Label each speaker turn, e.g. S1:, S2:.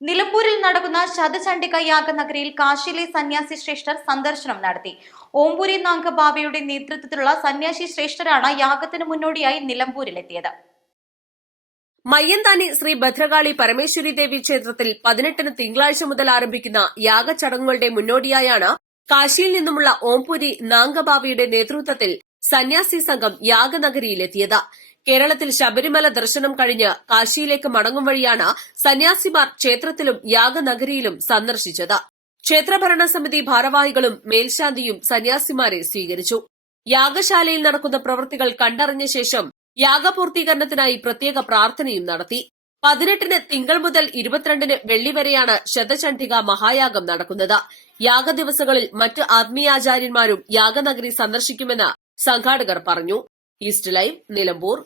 S1: നിലമ്പൂരിൽ നടക്കുന്ന ശതചണ്ഡിക യാഗനഗരിയിൽ കാശിയിലെ സന്യാസി ശ്രേഷ്ഠർ സന്ദർശനം നടത്തി. ഓംപുരി നാഗബാബയുടെ നേതൃത്വത്തിലുള്ള സന്യാസി ശ്രേഷ്ഠരാണ് യാഗത്തിന് മുന്നോടിയായി നിലമ്പൂരിലെത്തിയത്.
S2: മയ്യന്താനി ശ്രീ ഭദ്രകാളി പരമേശ്വരി ദേവി ക്ഷേത്രത്തിൽ പതിനെട്ടിന് തിങ്കളാഴ്ച മുതൽ ആരംഭിക്കുന്ന യാഗചടങ്ങുകളുടെ മുന്നോടിയായാണ് കാശിയിൽ നിന്നുമുള്ള ഓംപുരി നാങ്കബാബയുടെ നേതൃത്വത്തിൽ സന്യാസി സംഘം യാഗനഗരിയിലെത്തിയത് കേരളത്തിൽ ശബരിമല ദർശനം കഴിഞ്ഞ് കാശിയിലേക്ക് മടങ്ങും വഴിയാണ് സന്യാസിമാർ ക്ഷേത്രത്തിലും യാഗനഗരിയിലും സന്ദർശിച്ചത്. ക്ഷേത്രഭരണ സമിതി ഭാരവാഹികളും മേൽശാന്തിയും സന്യാസിമാരെ സ്വീകരിച്ചു. യാഗശാലയിൽ നടക്കുന്ന പ്രവൃത്തികൾ കണ്ടറിഞ്ഞ ശേഷം യാഗപൂർത്തീകരണത്തിനായി പ്രത്യേക പ്രാർത്ഥനയും നടത്തി. പതിനെട്ടിന് തിങ്കൾ മുതൽ ഇരുപത്തിരണ്ടിന് വെള്ളി വരെയാണ് ശതചണ്ഡിക മഹായാഗം നടക്കുന്നത്. യാഗ യാഗദിവസങ്ങളിൽ മറ്റ് ആത്മീയാചാര്യന്മാരും യാഗനഗരി സന്ദർശിക്കുമെന്ന് സംഘാടകർ പറഞ്ഞു. East live Nilambur.